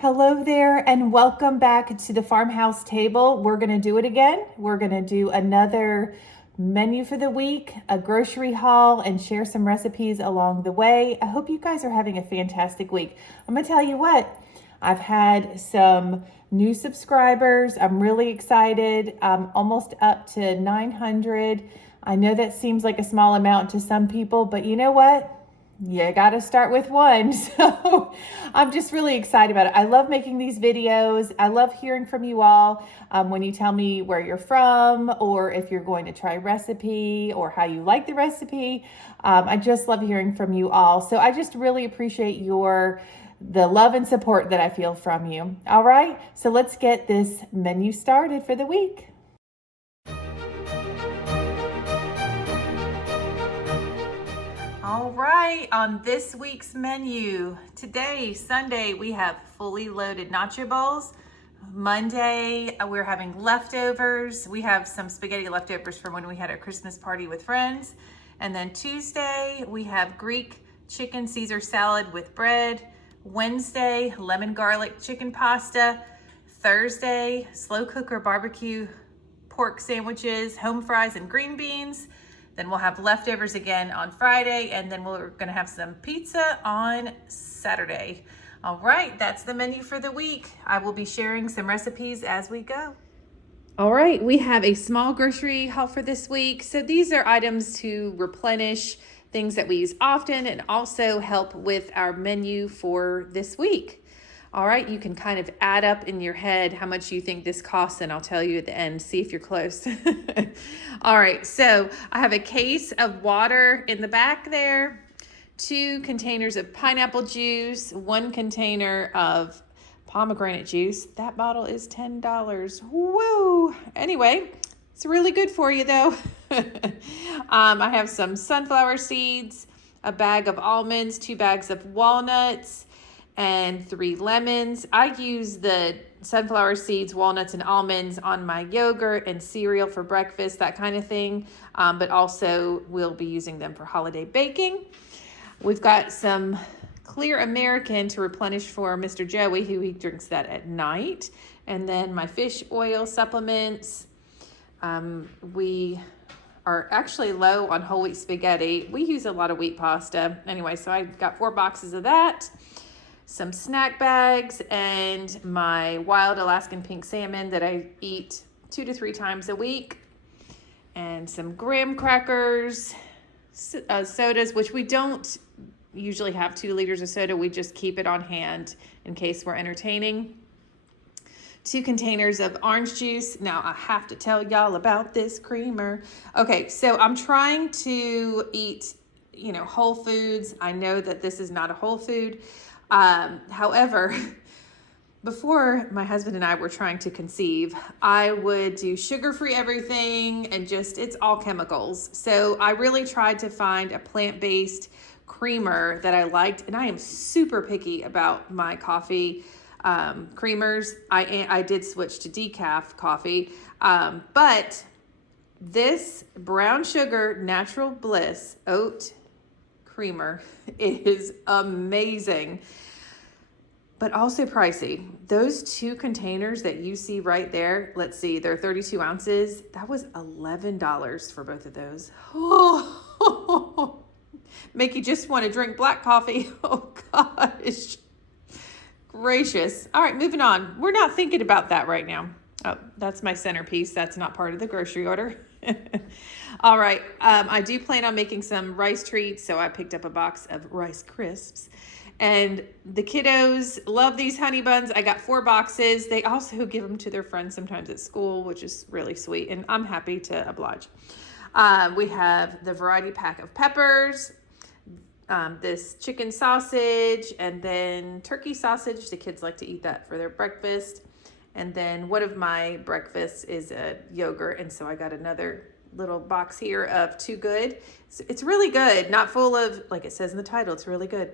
Hello there, and welcome back to the farmhouse table. We're going to do it again. We're going to do another menu for the week, a grocery haul, and share some recipes along the way. I hope you guys are having a fantastic week. I'm going to tell you what, I've had some new subscribers. I'm really excited. I'm almost up to 900. I know that seems like a small amount to some people, but you know what? You got to start with one. So I'm just really excited about it. I love making these videos. I love hearing from you all when you tell me where you're from, or if you're going to try a recipe, or how you like the recipe. I just love hearing from you all. So I just really appreciate the love and support that I feel from you. All right, so let's get this menu started for the week. All right, on this week's menu, today, Sunday, we have fully loaded nacho bowls. Monday, we're having leftovers. We have some spaghetti leftovers from when we had our Christmas party with friends. And then Tuesday, we have Greek chicken Caesar salad with bread. Wednesday, lemon garlic chicken pasta. Thursday, slow cooker barbecue pork sandwiches, home fries, and green beans. Then we'll have leftovers again on Friday, and then we're gonna have some pizza on Saturday. All right, that's the menu for the week. I will be sharing some recipes as we go. All right, we have a small grocery haul for this week. So these are items to replenish things that we use often and also help with our menu for this week. All right, you can kind of add up in your head how much you think this costs, and I'll tell you at the end, see if you're close. All right, so I have a case of water in the back there, 2 containers of pineapple juice, 1 container of pomegranate juice. That bottle is $10. Woo! Anyway, it's really good for you though. I have some sunflower seeds, a bag of almonds, 2 bags of walnuts, and 3 lemons. I use the sunflower seeds, walnuts, and almonds on my yogurt and cereal for breakfast, that kind of thing. But also we'll be using them for holiday baking. We've got some Clear American to replenish for Mr. Joey, who he drinks that at night. And then my fish oil supplements. We are actually low on whole wheat spaghetti. We use a lot of wheat pasta. Anyway, so I got 4 boxes of that. Some snack bags, and my wild Alaskan pink salmon that I eat 2 to 3 times a week, and some graham crackers, sodas, which we don't usually have 2 liters of soda. We just keep it on hand in case we're entertaining. 2 containers of orange juice. Now I have to tell y'all about this creamer. Okay, so I'm trying to eat, whole foods. I know that this is not a whole food. However, before my husband and I were trying to conceive, I would do sugar-free everything and it's all chemicals. So I really tried to find a plant-based creamer that I liked, and I am super picky about my coffee creamers. I did switch to decaf coffee, but this brown sugar natural bliss oat creamer is amazing, but also pricey. Those 2 containers that you see right there, let's see, they're 32 ounces. That was $11 for both of those. Oh, make you just want to drink black coffee. Oh gosh, gracious. All right, moving on. We're not thinking about that right now. Oh, that's my centerpiece. That's not part of the grocery order. All right, I do plan on making some rice treats, so I picked up a box of Rice Crisps. And the kiddos love these honey buns. I got 4 boxes. They also give them to their friends sometimes at school, which is really sweet, and I'm happy to oblige. We have the variety pack of peppers, this chicken sausage, and then turkey sausage. The kids like to eat that for their breakfast. And then one of my breakfasts is a yogurt, and so I got another little box here of Too Good. It's really good, not full of, like it says in the title, it's really good.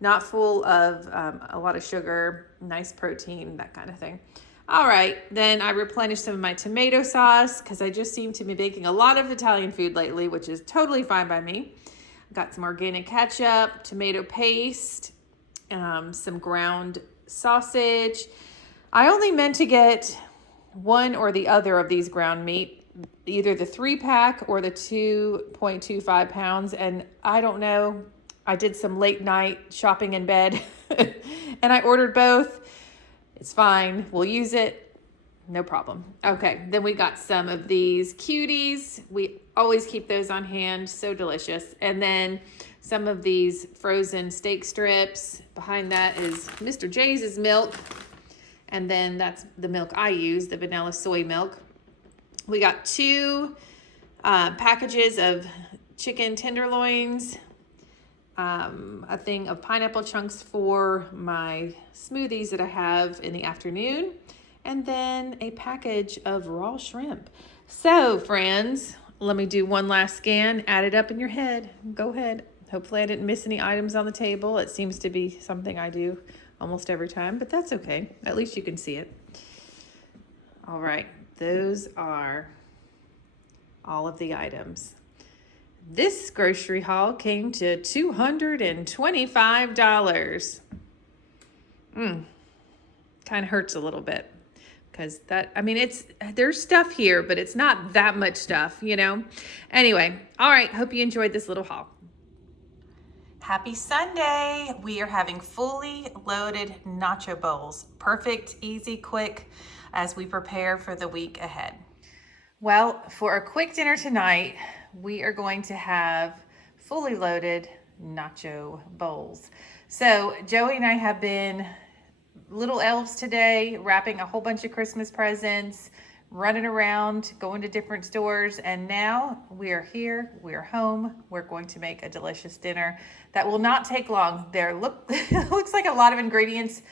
Not full of a lot of sugar, nice protein, that kind of thing. All right, then I replenished some of my tomato sauce because I just seem to be making a lot of Italian food lately, which is totally fine by me. Got some organic ketchup, tomato paste, some ground sausage. I only meant to get one or the other of these ground meat, either the 3-pack or the 2.25 pounds. And I don't know, I did some late night shopping in bed and I ordered both. It's fine. We'll use it. No problem. Okay. Then we got some of these cuties. We always keep those on hand. So delicious. And then some of these frozen steak strips. Behind that is Mr. J's milk. And then that's the milk I use, the vanilla soy milk. We got 2 packages of chicken tenderloins, a thing of pineapple chunks for my smoothies that I have in the afternoon, and then a package of raw shrimp. So friends, let me do one last scan, add it up in your head. Go ahead. Hopefully I didn't miss any items on the table. It seems to be something I do almost every time, but that's okay. At least you can see it. All right, those are all of the items. This grocery haul came to $225. Kind of hurts a little bit because there's stuff here, but it's not that much stuff, you know? Anyway, all right, hope you enjoyed this little haul. Happy Sunday. We are having fully loaded nacho bowls. Perfect, easy, quick as we prepare for the week ahead. Well, for a quick dinner tonight, we are going to have fully loaded nacho bowls. So Joey and I have been little elves today, wrapping a whole bunch of Christmas presents, running around, going to different stores, and now we are here, we're home, we're going to make a delicious dinner that will not take long. Looks like a lot of ingredients.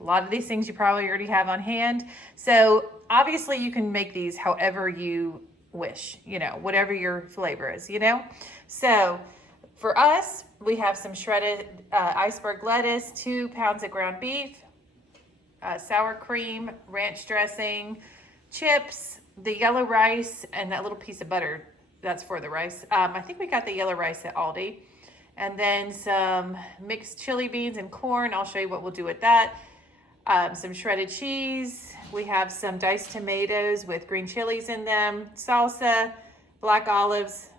A lot of these things you probably already have on hand. So obviously you can make these however you wish, you know, whatever your flavor is, you know? So for us, we have some shredded iceberg lettuce, 2 pounds of ground beef, sour cream, ranch dressing, chips, the yellow rice, and that little piece of butter. That's for the rice. I think we got the yellow rice at Aldi. And then some mixed chili beans and corn. I'll show you what we'll do with that. Some shredded cheese. We have some diced tomatoes with green chilies in them, salsa, black olives,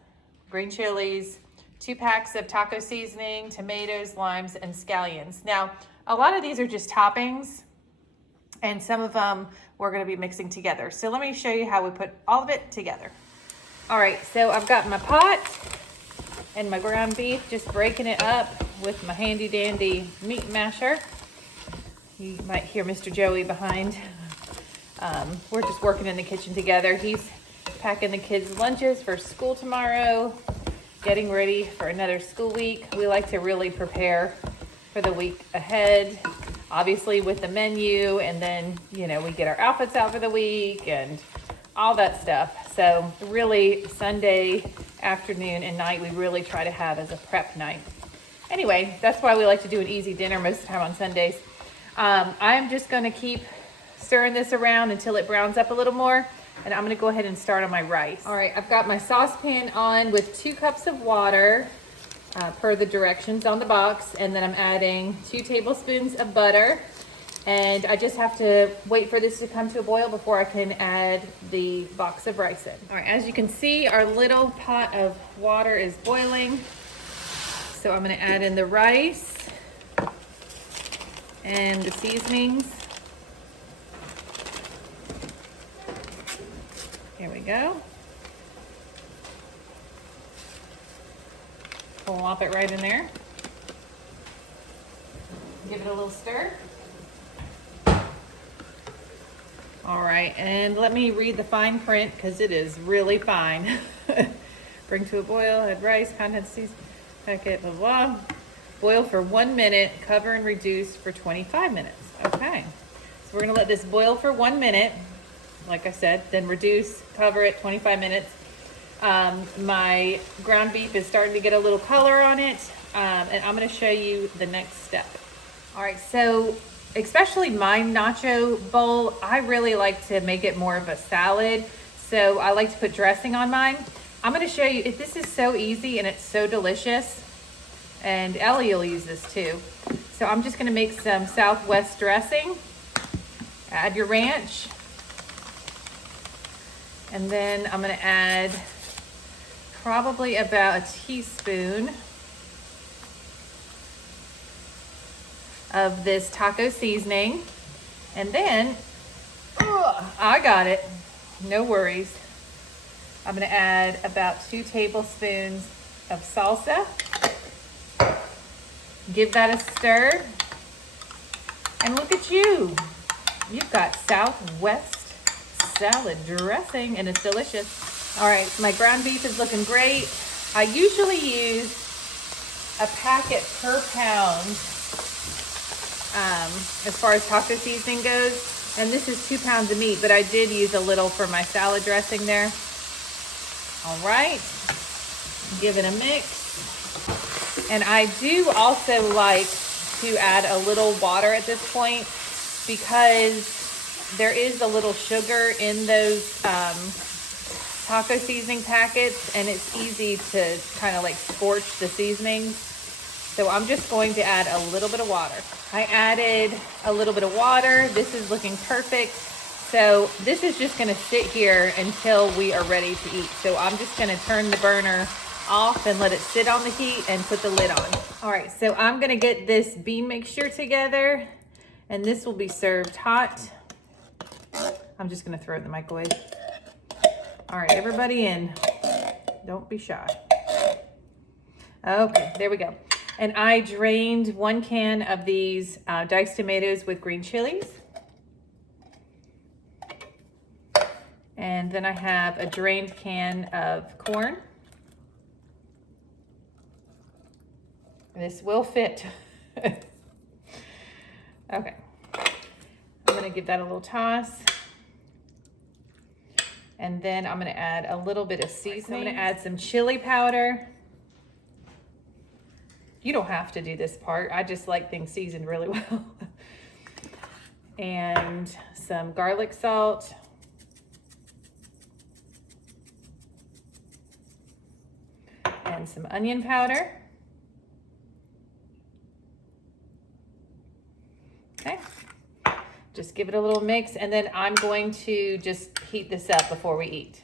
green chilies, 2 packs of taco seasoning, tomatoes, limes, and scallions. Now, a lot of these are just toppings, and some of them we're going to be mixing together. So let me show you how we put all of it together. All right, so I've got my pot and my ground beef, just breaking it up with my handy dandy meat masher. You might hear Mr. Joey behind. We're just working in the kitchen together. He's packing the kids' lunches for school tomorrow, getting ready for another school week. We like to really prepare for the week ahead, obviously with the menu, and then, you know, we get our outfits out for the week and all that stuff. So really Sunday afternoon and night, we really try to have as a prep night. Anyway, that's why we like to do an easy dinner most of the time on Sundays. I'm just going to keep stirring this around until it browns up a little more, and I'm going to go ahead and start on my rice. All right, I've got my saucepan on with 2 cups of water per the directions on the box, and then I'm adding 2 tablespoons of butter, and I just have to wait for this to come to a boil before I can add the box of rice in. All right, as you can see, our little pot of water is boiling, so I'm going to add in the rice and the seasonings. Here we go. Plop it right in there. Give it a little stir. All right, and let me read the fine print because it is really fine. Bring to a boil, add rice, contents, season, packet, blah, blah. Boil for 1 minute, cover and reduce for 25 minutes. Okay, so we're gonna let this boil for 1 minute, like I said, then reduce, cover it 25 minutes. My ground beef is starting to get a little color on it, and I'm gonna show you the next step. All right, so especially my nacho bowl, I really like to make it more of a salad. So I like to put dressing on mine. I'm gonna show you, this is so easy and it's so delicious. And Ellie will use this too. So I'm just gonna make some Southwest dressing. Add your ranch. And then I'm gonna add probably about a teaspoon of this taco seasoning. And then, I got it, no worries. I'm gonna add about 2 tablespoons of salsa. Give that a stir. And look at you. You've got Southwest salad dressing and it's delicious. All right, my ground beef is looking great. I usually use a packet per pound as far as taco seasoning goes. And this is 2 pounds of meat, but I did use a little for my salad dressing there. All right, give it a mix. And I do also like to add a little water at this point because there is a little sugar in those taco seasoning packets, and it's easy to kind of like scorch the seasonings. So I'm just going to add a little bit of water. I added a little bit of water. This is looking perfect. So this is just gonna sit here until we are ready to eat. So I'm just gonna turn the burner off and let it sit on the heat and put the lid on. All right, so I'm gonna get this bean mixture together and this will be served hot. I'm just gonna throw it in the microwave. All right, everybody in. Don't be shy. Okay, there we go. And I drained 1 can of these diced tomatoes with green chilies. And then I have a drained can of corn. This will fit. Okay. I'm gonna give that a little toss. And then I'm gonna add a little bit of seasoning. I'm gonna add some chili powder. You don't have to do this part. I just like things seasoned really well. And some garlic salt. And some onion powder. Okay, just give it a little mix, and then I'm going to just heat this up before we eat.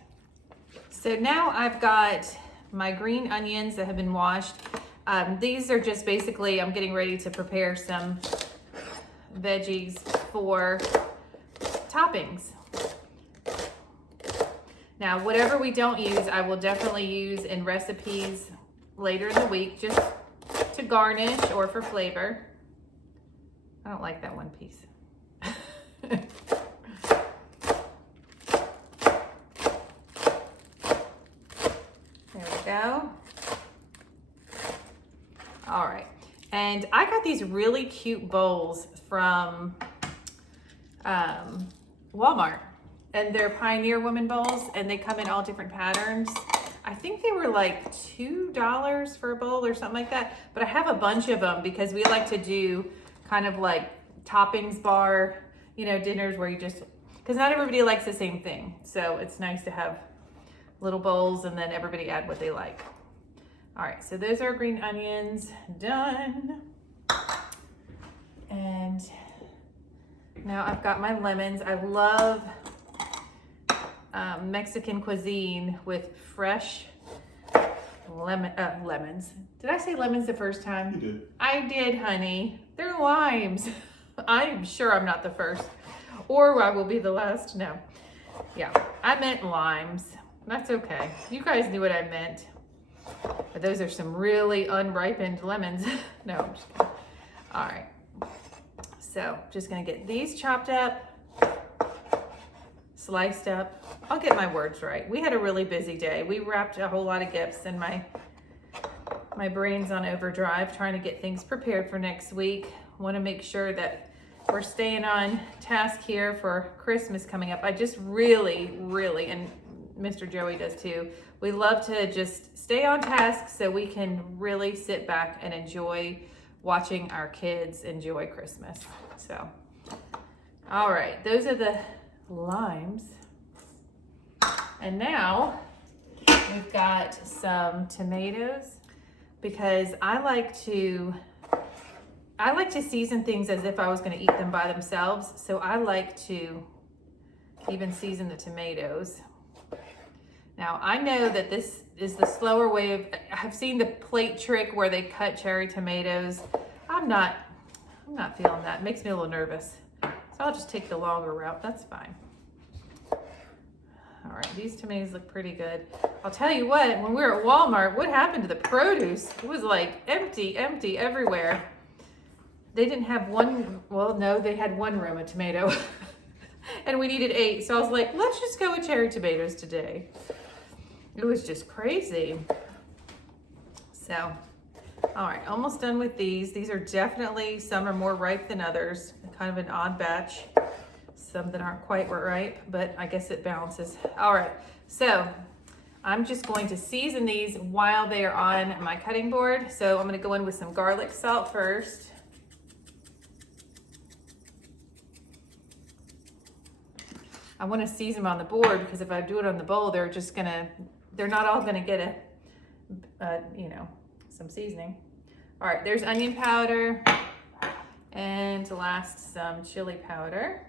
So now I've got my green onions that have been washed. These are just basically, I'm getting ready to prepare some veggies for toppings. Now, whatever we don't use, I will definitely use in recipes later in the week, just to garnish or for flavor. I don't like that one piece. There we go. All right. And I got these really cute bowls from Walmart. And they're Pioneer Woman bowls, and they come in all different patterns. I think they were like $2 for a bowl or something like that. But I have a bunch of them because we like to do kind of like toppings bar, you know, dinners where you just, because not everybody likes the same thing. So it's nice to have little bowls and then everybody add what they like. All right, so those are green onions done. And now I've got my lemons. I love Mexican cuisine with fresh lemons. Did I say lemons the first time? You did. I did, honey. They're limes. I'm sure I'm not the first, or I will be the last. No. Yeah, I meant limes. That's okay. You guys knew what I meant. But those are some really unripened lemons. No, I'm just kidding. All right. So just gonna get these chopped up, sliced up. I'll get my words right. We had a really busy day. We wrapped a whole lot of gifts, and my brain's on overdrive trying to get things prepared for next week. Want to make sure that we're staying on task here for Christmas coming up. I just really, and Mr. Joey does too, we love to just stay on task so we can really sit back and enjoy watching our kids enjoy Christmas. So, all right, those are the limes. And now we've got some tomatoes, because I like to I like to season things as if I was gonna eat them by themselves. So I like to even season the tomatoes. Now I know that this is the slower way of, I've seen the plate trick where they cut cherry tomatoes. I'm not feeling that. It makes me a little nervous. So I'll just take the longer route, that's fine. All right, these tomatoes look pretty good. I'll tell you what, when we were at Walmart, what happened to the produce? It was like empty everywhere. They didn't have one, well, no, they had one Roma tomato and we needed 8. So I was like, let's just go with cherry tomatoes today. It was just crazy. So, all right, almost done with these. These are definitely, some are more ripe than others, kind of an odd batch. Some that aren't quite ripe, but I guess it balances. All right, so I'm just going to season these while they are on my cutting board. So I'm gonna go in with some garlic salt first. I wanna season them on the board because if I do it on the bowl, they're not all gonna get some seasoning. All right, there's onion powder, and last, some chili powder.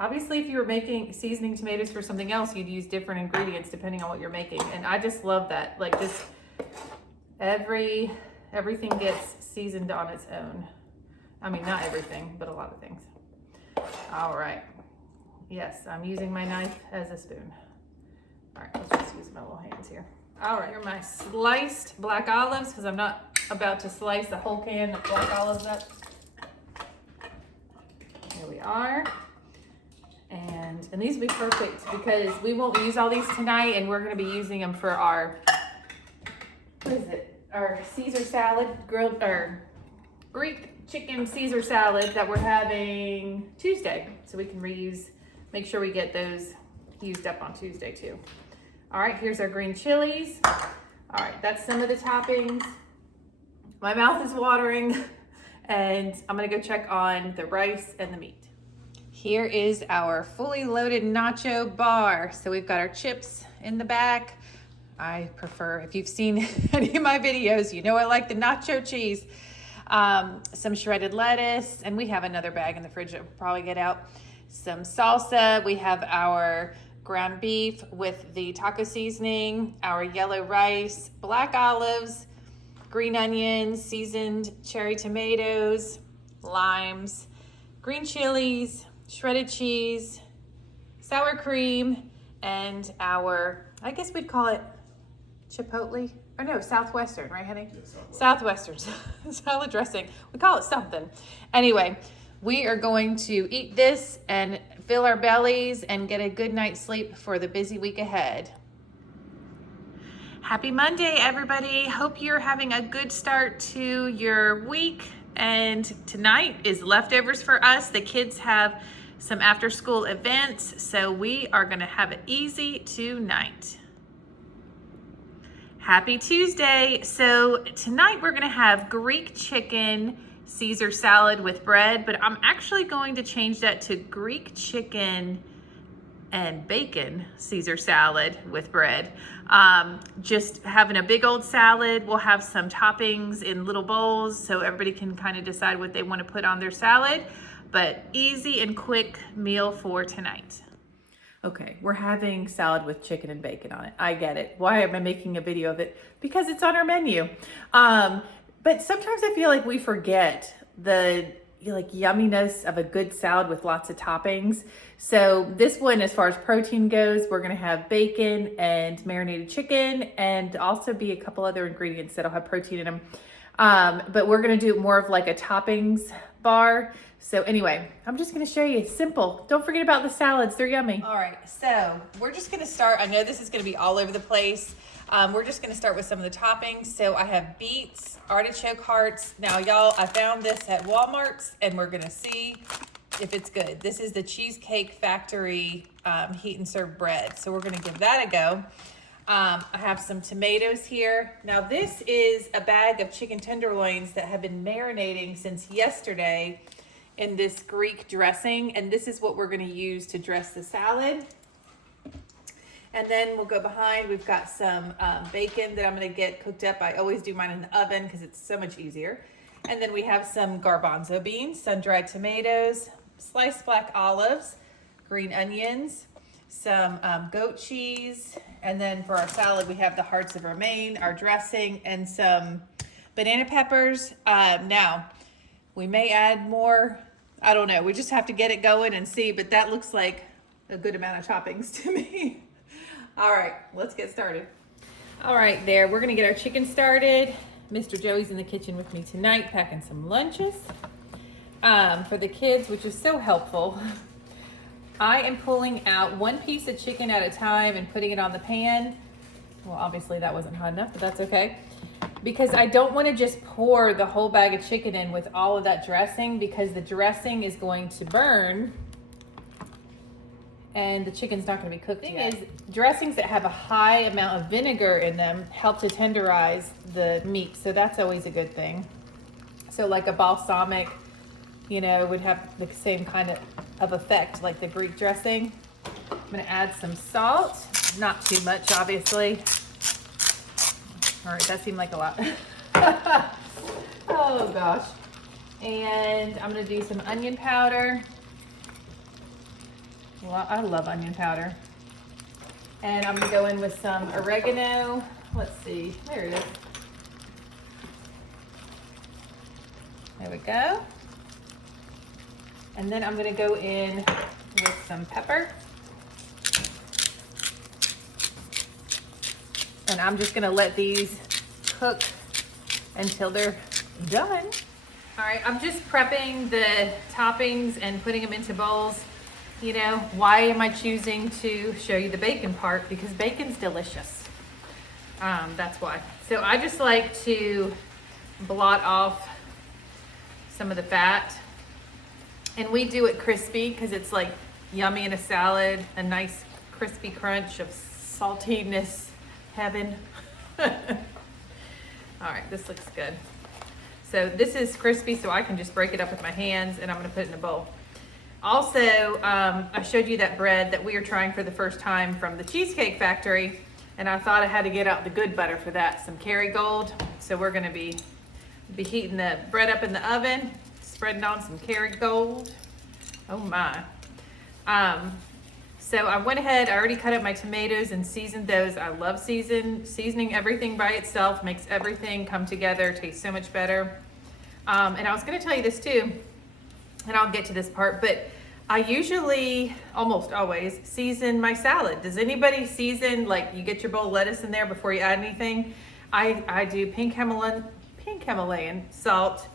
Obviously, if you were seasoning tomatoes for something else, you'd use different ingredients depending on what you're making. And I just love that. Like just everything gets seasoned on its own. I mean, not everything, but a lot of things. All right. Yes, I'm using my knife as a spoon. All right, let's just use my little hands here. All right, here are my sliced black olives because I'm not about to slice the whole can of black olives up. Here we are. And these will be perfect because we won't use all these tonight and we're gonna be using them for our, our Caesar salad, grilled, or Greek chicken Caesar salad that we're having Tuesday. So we can make sure we get those used up on Tuesday too. All right, here's our green chilies. All right, that's some of the toppings. My mouth is watering and I'm gonna go check on the rice and the meat. Here is our fully loaded nacho bar. So we've got our chips in the back. I prefer, if you've seen any of my videos, you know I like the nacho cheese. Some shredded lettuce, and we have another bag in the fridge that we'll probably get out. Some salsa. We have our ground beef with the taco seasoning, our yellow rice, black olives, green onions, seasoned cherry tomatoes, limes, green chilies, shredded cheese, sour cream, and our, I guess we'd call it chipotle, or no, Southwestern, right honey? Yeah, Southwestern salad dressing. We call it something. Anyway, we are going to eat this and fill our bellies and get a good night's sleep for the busy week ahead. Happy Monday, everybody. Hope you're having a good start to your week. And tonight is leftovers for us. The kids have some after school events, so we are gonna have it easy tonight. Happy Tuesday. So tonight we're gonna have Greek chicken Caesar salad with bread, but I'm actually going to change that to Greek chicken and bacon Caesar salad with bread. Just having a big old salad. We'll have some toppings in little bowls so everybody can kind of decide what they want to put on their salad, but easy and quick meal for tonight. Okay, we're having salad with chicken and bacon on it. I get it. Why am I making a video of it? Because it's on our menu. But sometimes I feel like we forget the yumminess of a good salad with lots of toppings. So this one, as far as protein goes, we're gonna have bacon and marinated chicken, and also be a couple other ingredients that'll have protein in them. But we're gonna do more of like a toppings bar. So anyway, I'm just gonna show you, simple. Don't forget about the salads, they're yummy. All right, so we're just gonna start. I know this is gonna be all over the place. We're just gonna start with some of the toppings. So I have beets, artichoke hearts. Now y'all, I found this at Walmart's and we're gonna see if it's good. This is the Cheesecake Factory heat and serve bread. So we're gonna give that a go. I have some tomatoes here. Now this is a bag of chicken tenderloins that have been marinating since yesterday in this Greek dressing. And this is what we're gonna use to dress the salad. And then we'll go behind. We've got some bacon that I'm gonna get cooked up. I always do mine in the oven because it's so much easier. And then we have some garbanzo beans, sun-dried tomatoes, sliced black olives, green onions, some goat cheese, and then for our salad we have the hearts of romaine, our dressing, and some banana peppers. Now, we may add more. I don't know. We just have to get it going and see, but that looks like a good amount of toppings to me. All right, let's get started. All right, there. We're going to get our chicken started. Mr. Joey's in the kitchen with me tonight, packing some lunches for the kids, which is so helpful. I am pulling out one piece of chicken at a time and putting it on the pan. Well, obviously that wasn't hot enough, but that's okay. Because I don't want to just pour the whole bag of chicken in with all of that dressing, because the dressing is going to burn and the chicken's not going to be cooked yet. The thing is, dressings that have a high amount of vinegar in them help to tenderize the meat, so that's always a good thing. So like a balsamic, you know, would have the same kind of effect like the Greek dressing. I'm going to add some salt, not too much obviously. All right, that seemed like a lot. Oh gosh. And I'm going to do some onion powder. Well, I love onion powder. And I'm going to go in with some oregano. Let's see, there it is. There we go. And then I'm going to go in with some pepper. And I'm just going to let these cook until they're done. All right, I'm just prepping the toppings and putting them into bowls. You know, why am I choosing to show you the bacon part? Because bacon's delicious. That's why. So I just like to blot off some of the fat. And we do it crispy because it's like yummy in a salad, a nice crispy crunch of saltiness heaven. All right, this looks good. So this is crispy, so I can just break it up with my hands, and I'm gonna put it in a bowl. Also, I showed you that bread that we are trying for the first time from the Cheesecake Factory, and I thought I had to get out the good butter for that, some Kerrygold. So we're gonna be heating the bread up in the oven, spreading on some Kerrygold. Oh my. So I went ahead, I already cut up my tomatoes and seasoned those. I love seasoning everything by itself, makes everything come together, tastes so much better. And I was gonna tell you this too, and I'll get to this part, but I usually, almost always, season my salad. Does anybody season, like you get your bowl of lettuce in there before you add anything? I do pink Himalayan salt,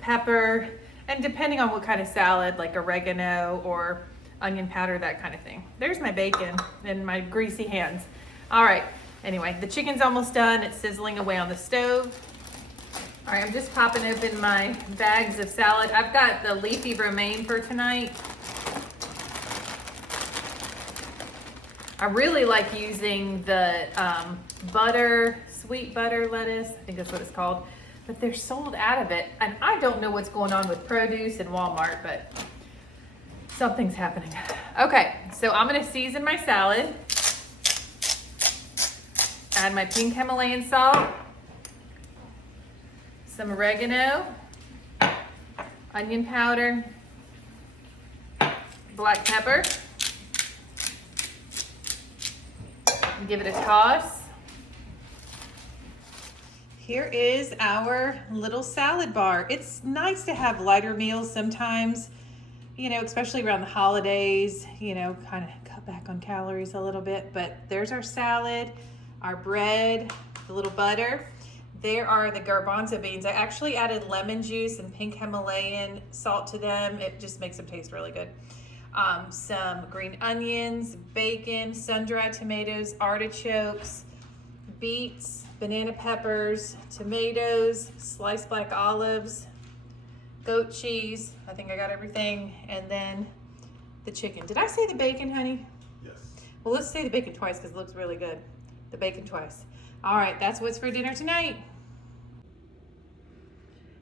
pepper, and depending on what kind of salad, like oregano or onion powder, that kind of thing. There's my bacon and my greasy hands. All right, anyway, the chicken's almost done. It's sizzling away on the stove. All right, I'm just popping open my bags of salad. I've got the leafy romaine for tonight. I really like using the butter, sweet butter lettuce. I think that's what it's called. But they're sold out of it. And I don't know what's going on with produce in Walmart, but something's happening. Okay, so I'm gonna season my salad. Add my pink Himalayan salt, some oregano, onion powder, black pepper. And give it a toss. Here is our little salad bar. It's nice to have lighter meals sometimes, you know, especially around the holidays, you know, kind of cut back on calories a little bit. But there's our salad, our bread, the little butter. There are the garbanzo beans. I actually added lemon juice and pink Himalayan salt to them. It just makes them taste really good. Some green onions, bacon, sun-dried tomatoes, artichokes, beets, banana peppers, tomatoes, sliced black olives, goat cheese. I think I got everything. And then the chicken. Did I say the bacon, honey? Yes. Well, let's say the bacon twice because it looks really good. The bacon twice. All right, that's what's for dinner tonight.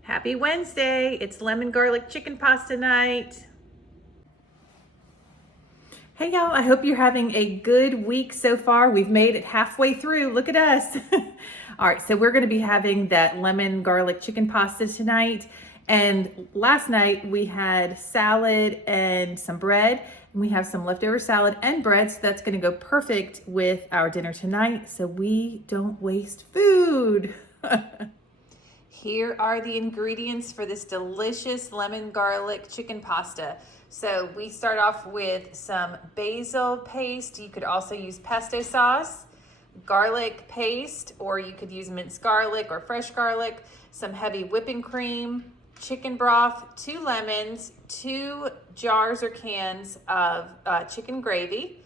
Happy Wednesday. It's lemon garlic chicken pasta night. Hey y'all, I hope you're having a good week so far. We've made it halfway through. Look at us. All right, so we're gonna be having that lemon garlic chicken pasta tonight. And last night we had salad and some bread, and we have some leftover salad and bread, so that's gonna go perfect with our dinner tonight, so we don't waste food. Here are the ingredients for this delicious lemon garlic chicken pasta. So we start off with some basil paste. You could also use pesto sauce, garlic paste, or you could use minced garlic or fresh garlic, some heavy whipping cream, chicken broth, 2 lemons, 2 jars or cans of chicken gravy,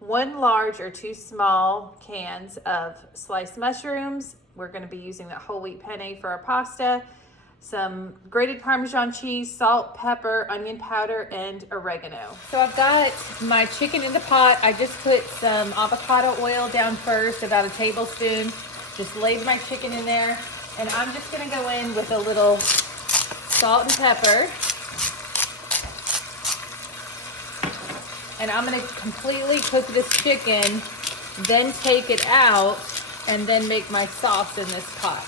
1 large or 2 small cans of sliced mushrooms. We're going to be using that whole wheat penne for our pasta, some grated Parmesan cheese, salt, pepper, onion powder, and oregano. So I've got my chicken in the pot. I just put some avocado oil down first, about a tablespoon. Just laid my chicken in there, and I'm just going to go in with a little salt and pepper. And I'm going to completely cook this chicken, then take it out, and then make my sauce in this pot.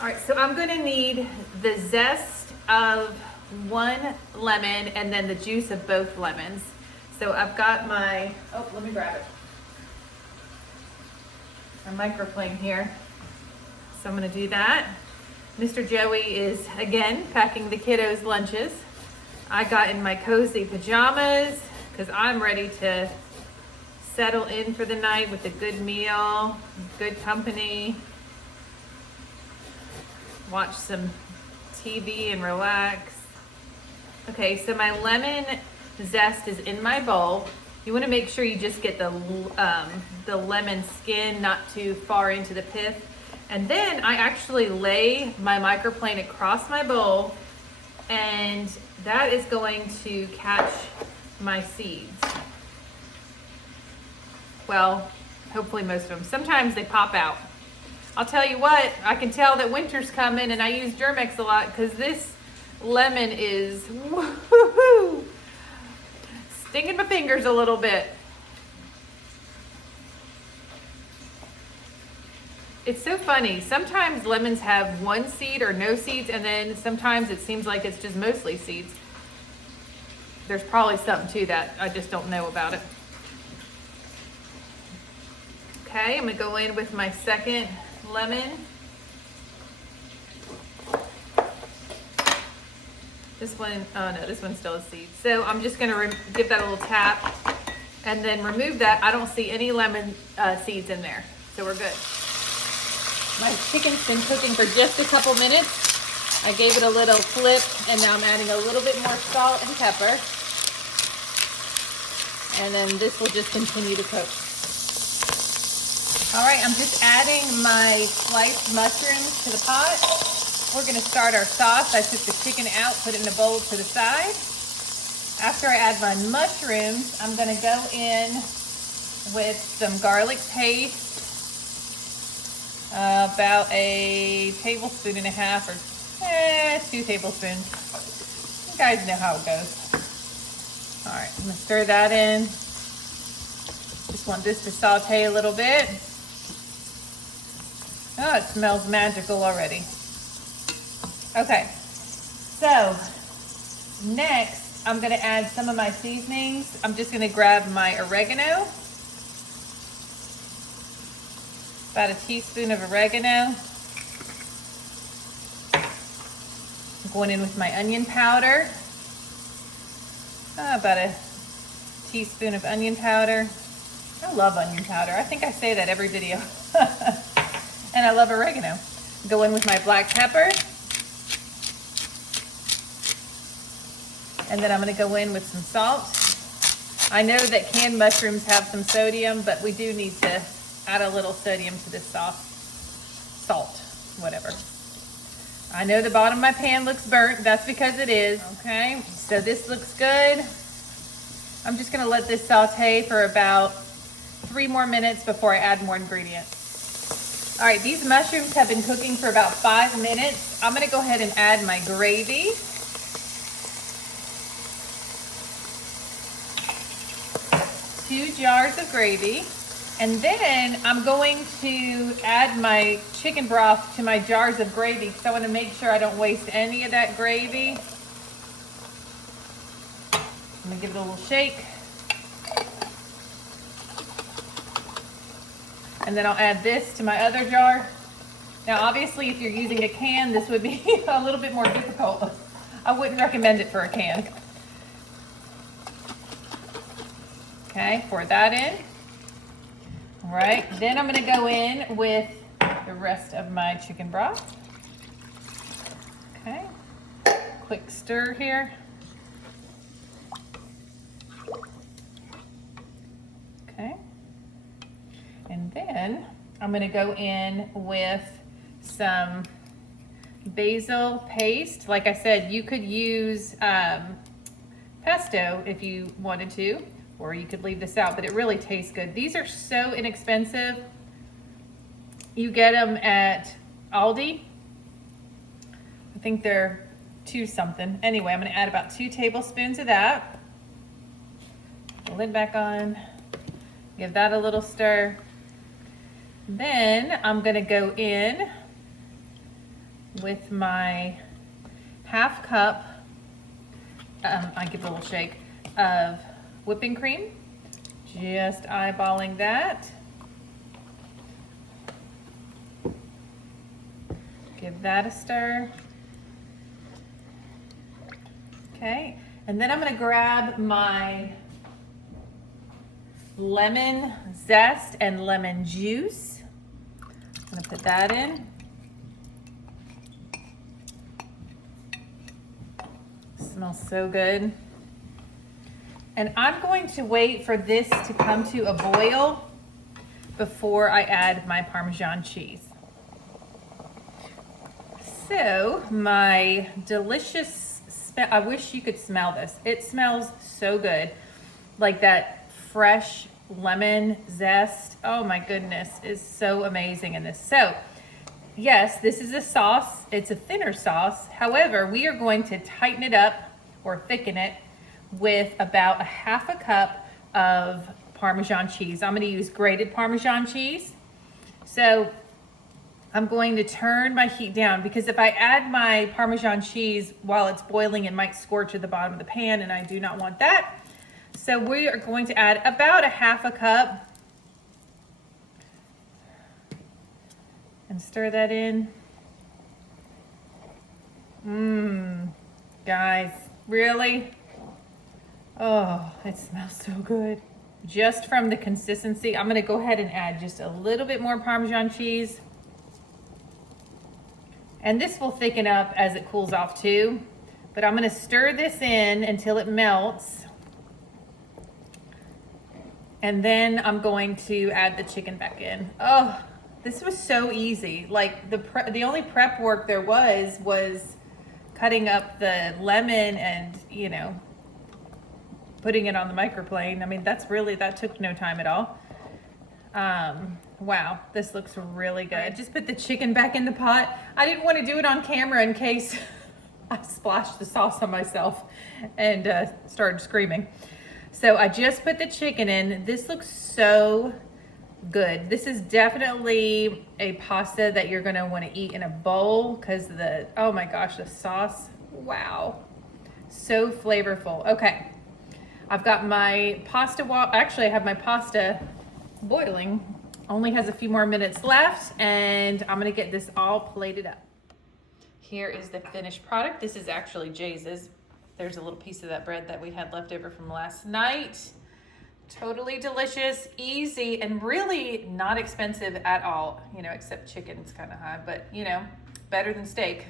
All right, so I'm gonna need the zest of 1 lemon and then the juice of both lemons. So I've got my, oh, let me grab it. My microplane here. So I'm gonna do that. Mr. Joey is, again, packing the kiddos' lunches. I got in my cozy pajamas because I'm ready to settle in for the night with a good meal, good company, watch some TV and relax. Okay, so my lemon zest is in my bowl. You want to make sure you just get the lemon skin not too far into the pith. And then I actually lay my microplane across my bowl, and that is going to catch my seeds. Well, hopefully most of them. Sometimes they pop out. I'll tell you what, I can tell that winter's coming, and I use Germex a lot because this lemon is woo-hoo-hoo, stinging my fingers a little bit. It's so funny. Sometimes lemons have 1 seed or no seeds, and then sometimes it seems like it's just mostly seeds. There's probably something to that. I just don't know about it. Okay, I'm gonna go in with my second lemon. This one, oh no, this one still has seeds. So I'm just gonna give that a little tap and then remove that. I don't see any lemon seeds in there, so we're good. My chicken's been cooking for just a couple minutes. I gave it a little flip, and now I'm adding a little bit more salt and pepper. And then this will just continue to cook. All right, I'm just adding my sliced mushrooms to the pot. We're gonna start our sauce. I took the chicken out, put it in a bowl to the side. After I add my mushrooms, I'm gonna go in with some garlic paste, about a tablespoon and a half, or 2 tablespoons. You guys know how it goes. All right, I'm gonna stir that in. Just want this to saute a little bit. Oh, it smells magical already. Okay, so next I'm gonna add some of my seasonings. I'm just gonna grab my oregano, about a teaspoon of oregano. I'm going in with my onion powder, about a teaspoon of onion powder. I love onion powder. I think I say that every video. And I love oregano. Go in with my black pepper. And then I'm gonna go in with some salt. I know that canned mushrooms have some sodium, but we do need to add a little sodium to this sauce. Salt, whatever. I know the bottom of my pan looks burnt. That's because it is. Okay, so this looks good. I'm just gonna let this saute for about 3 more minutes before I add more ingredients. All right, these mushrooms have been cooking for about 5 minutes. I'm gonna go ahead and add my gravy. Two jars of gravy. And then I'm going to add my chicken broth to my jars of gravy because I want to make sure I don't waste any of that gravy. I'm gonna give it a little shake. And then I'll add this to my other jar. Now, obviously, if you're using a can, this would be a little bit more difficult. I wouldn't recommend it for a can. Okay, pour that in. All right, then I'm gonna go in with the rest of my chicken broth. Okay, quick stir here. Okay, and then I'm gonna go in with some basil paste. Like I said, you could use pesto if you wanted to, or you could leave this out, but it really tastes good. These are so inexpensive. You get them at Aldi. I think they're $2 something. Anyway, I'm gonna add about 2 tablespoons of that. The lid back on, give that a little stir. Then I'm gonna go in with my half cup, I give it a little shake, of whipping cream. Just eyeballing that. Give that a stir. Okay, and then I'm gonna grab my lemon zest and lemon juice. I'm gonna put that in. Smells so good. And I'm going to wait for this to come to a boil before I add my Parmesan cheese. So my delicious, I wish you could smell this. It smells so good. Like that fresh lemon zest. Oh my goodness, is so amazing in this. So yes, this is a sauce. It's a thinner sauce. However, we are going to tighten it up or thicken it with about a half a cup of Parmesan cheese. I'm going to use grated Parmesan cheese. So I'm going to turn my heat down because if I add my Parmesan cheese while it's boiling, it might scorch at the bottom of the pan, and I do not want that. So we are going to add about a half a cup and stir that in. Guys, really? Oh, it smells so good. Just from the consistency, I'm gonna go ahead and add just a little bit more Parmesan cheese. And this will thicken up as it cools off too. But I'm gonna stir this in until it melts. And then I'm going to add the chicken back in. Oh, this was so easy. Like the only prep work there was cutting up the lemon and, you know, putting it on the microplane. I mean, that took no time at all. Wow, this looks really good. I just put the chicken back in the pot. I didn't want to do it on camera in case I splashed the sauce on myself and started screaming. So I just put the chicken in. This looks so good. This is definitely a pasta that you're gonna want to eat in a bowl because oh my gosh, the sauce, wow, so flavorful. Okay, I've got my pasta, actually I have my pasta boiling, only has a few more minutes left, and I'm gonna get this all plated up. Here is the finished product. This is actually Jay's. There's a little piece of that bread that we had left over from last night. Totally delicious, easy, and really not expensive at all, you know, except chicken's kind of high, but you know, better than steak.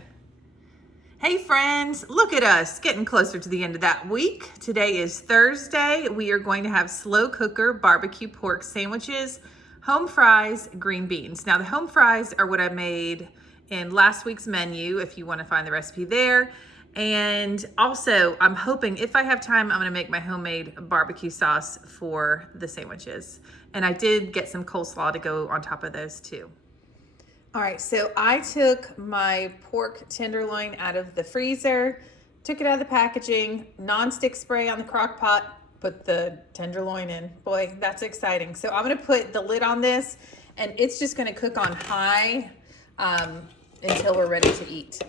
Hey friends, look at us getting closer to the end of that week. Today is Thursday. We are going to have slow cooker barbecue pork sandwiches, home fries, green beans. Now the home fries are what I made in last week's menu if you want to find the recipe there. And also, I'm hoping if I have time, I'm gonna make my homemade barbecue sauce for the sandwiches. And I did get some coleslaw to go on top of those too. All right, so I took my pork tenderloin out of the freezer, took it out of the packaging, nonstick spray on the crock pot, put the tenderloin in. Boy, that's exciting. So I'm gonna put the lid on this and it's just gonna cook on high until we're ready to eat.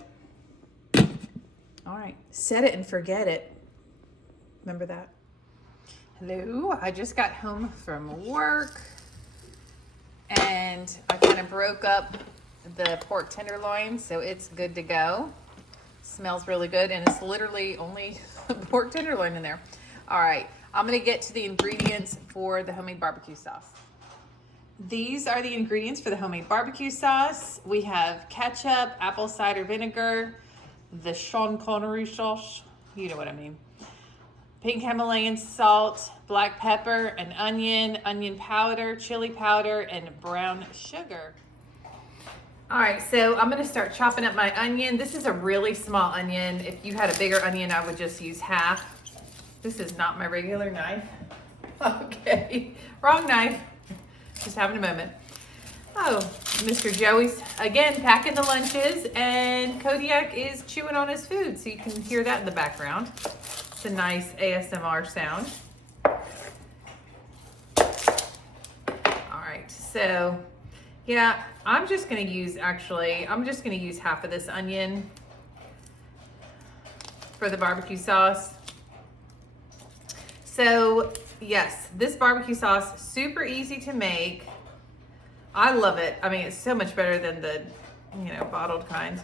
All right, set it and forget it. Remember that? Hello, I just got home from work and I kind of broke up the pork tenderloin, so it's good to go. Smells really good, and it's literally only pork tenderloin in there. All right, I'm gonna get to the ingredients for the homemade barbecue sauce. These are the ingredients for the homemade barbecue sauce. We have ketchup, apple cider vinegar, the Sean Connery sauce, you know what I mean, pink Himalayan salt, black pepper, an onion, onion powder, chili powder, and brown sugar. All right, so I'm gonna start chopping up my onion. This is a really small onion. If you had a bigger onion, I would just use half. This is not my regular knife. Okay, wrong knife. Just having a moment. Oh, Mr. Joey's again packing the lunches, and Kodiak is chewing on his food, so you can hear that in the background. It's a nice ASMR sound. All right, so yeah, I'm just gonna use half of this onion for the barbecue sauce. So yes, this barbecue sauce, super easy to make. I love it. I mean, it's so much better than the, bottled kind.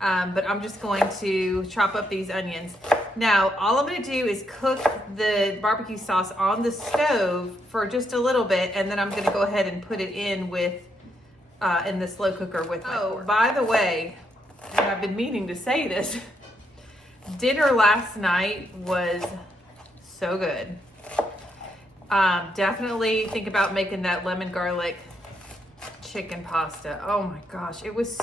But I'm just going to chop up these onions. Now, all I'm gonna do is cook the barbecue sauce on the stove for just a little bit, and then I'm gonna go ahead and put it in in the slow cooker with my pork. By the way, and I've been meaning to say this, dinner last night was so good. Definitely think about making that lemon garlic chicken pasta. Oh my gosh, it was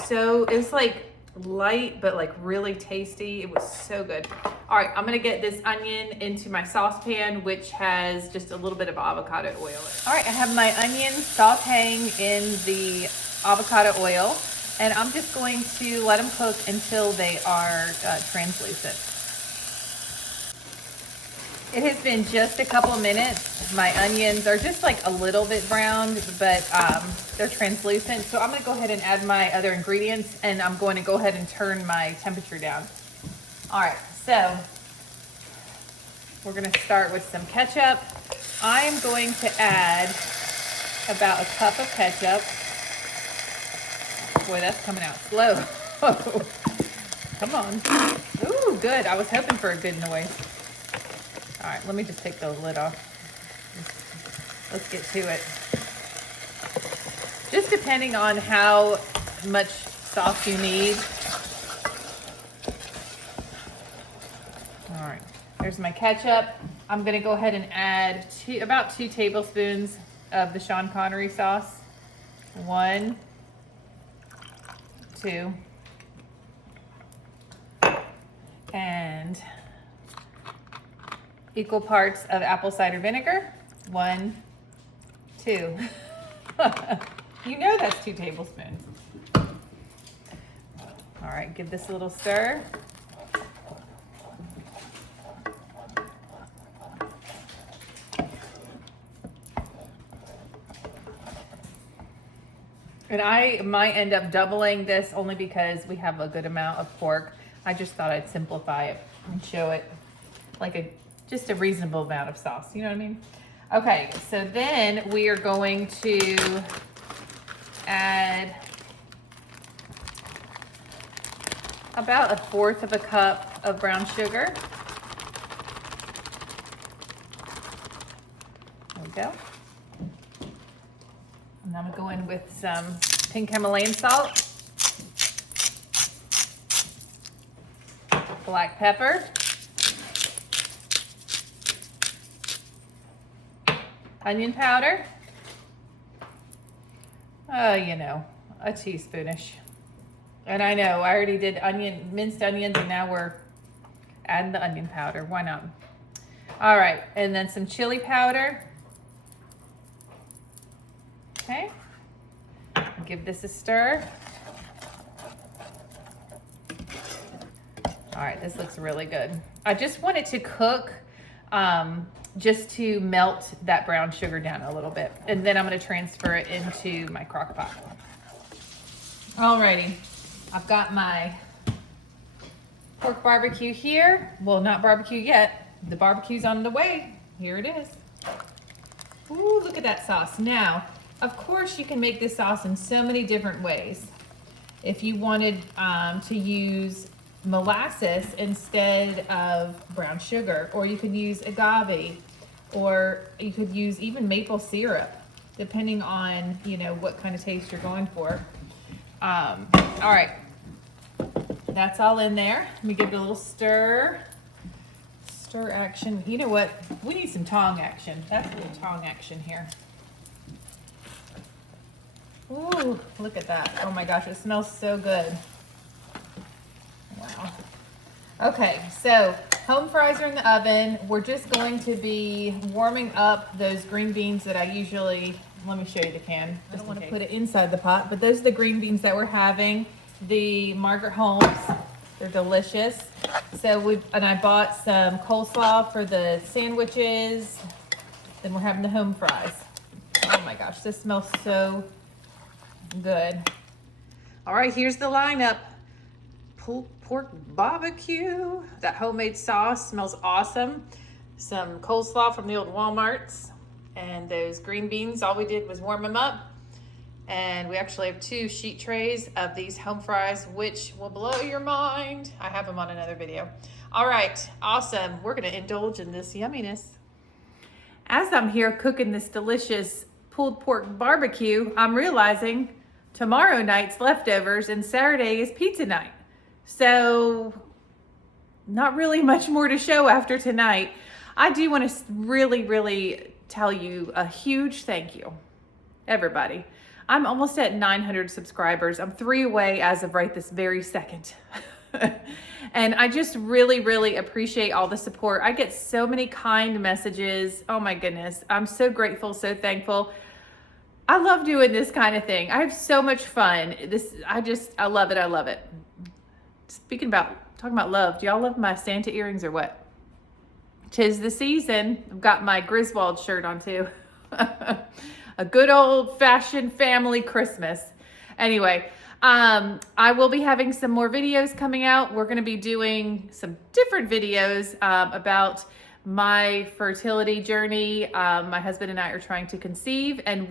like light but like really tasty. It was so good. All right, I'm gonna get this onion into my saucepan, which has just a little bit of avocado oil in it. All right, I have my onions sauteing in the avocado oil, and I'm just going to let them cook until they are translucent. It has been just a couple minutes. My onions are just like a little bit browned, but they're translucent. So I'm gonna go ahead and add my other ingredients, and I'm going to go ahead and turn my temperature down. All right, so we're gonna start with some ketchup. I am going to add about a cup of ketchup. Boy, that's coming out slow. Come on. Ooh, good. I was hoping for a good noise. All right, let me just take the lid off. Let's get to it. Just depending on how much sauce you need. All right, there's my ketchup. I'm gonna go ahead and add about 2 tablespoons of the Sean Connery sauce. 1, 2, and equal parts of apple cider vinegar. 1, 2. You know that's 2 tablespoons. All right, give this a little stir. And I might end up doubling this only because we have a good amount of pork. I just thought I'd simplify it and show it like just a reasonable amount of sauce, you know what I mean? Okay, so then we are going to add about 1/4 cup of brown sugar. There we go. And I'm gonna go in with some pink Himalayan salt, black pepper, onion powder, a teaspoonish. And I know I already did minced onions, and now we're adding the onion powder. Why not? All right, and then some chili powder. Okay, give this a stir. All right, this looks really good. I just want it to cook just to melt that brown sugar down a little bit. And then I'm gonna transfer it into my crock pot. Alrighty, I've got my pork barbecue here. Well, not barbecue yet. The barbecue's on the way. Here it is. Ooh, look at that sauce. Now, of course, you can make this sauce in so many different ways. If you wanted to use molasses instead of brown sugar, or you could use agave, or you could use even maple syrup, depending on, you know, what kind of taste you're going for. All right, that's all in there. Let me give it a little stir action. You know what? We need some tong action. That's a little tong action here. Ooh, look at that. Oh my gosh, it smells so good. Wow. Okay, so home fries are in the oven. We're just going to be warming up those green beans that I usually, let me show you the can. I don't want to put it inside the pot, but those are the green beans that we're having. The Margaret Holmes, they're delicious. So and I bought some coleslaw for the sandwiches. Then we're having the home fries. Oh my gosh, this smells so good. All right, here's the lineup. Pulled pork barbecue. That homemade sauce smells awesome. Some coleslaw from the old Walmarts. And those green beans, all we did was warm them up. And we actually have 2 sheet trays of these home fries, which will blow your mind. I have them on another video. All right, awesome. We're gonna indulge in this yumminess. As I'm here cooking this delicious pulled pork barbecue, I'm realizing tomorrow night's leftovers and Saturday is pizza night. So not really much more to show after tonight. I do want to really tell you a huge thank you, everybody. I'm almost at 900 subscribers. I'm 3 away as of right this very second. And I just really appreciate all the support. I get so many kind messages. Oh my goodness. I'm so grateful, so thankful. I love doing this kind of thing. I have so much fun. I love it. I love it. Talking about love, do y'all love my Santa earrings or what? 'Tis the season. I've got my Griswold shirt on too. A good old fashioned family Christmas. Anyway, I will be having some more videos coming out. We're gonna be doing some different videos about my fertility journey. My husband and I are trying to conceive, and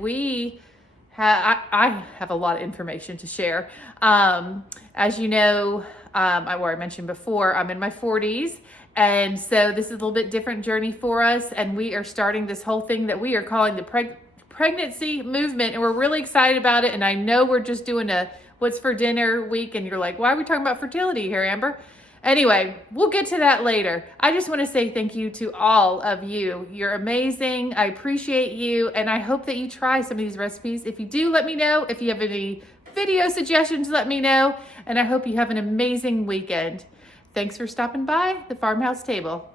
I have a lot of information to share. As you know, I mentioned before, I'm in my 40s. And so this is a little bit different journey for us. And we are starting this whole thing that we are calling the pregnancy movement. And we're really excited about it. And I know we're just doing a what's for dinner week. And you're like, why are we talking about fertility here, Amber? Anyway, we'll get to that later. I just want to say thank you to all of you. You're amazing. I appreciate you. And I hope that you try some of these recipes. If you do, let me know. If you have any video suggestions, let me know. And I hope you have an amazing weekend. Thanks for stopping by the Farmhouse Table.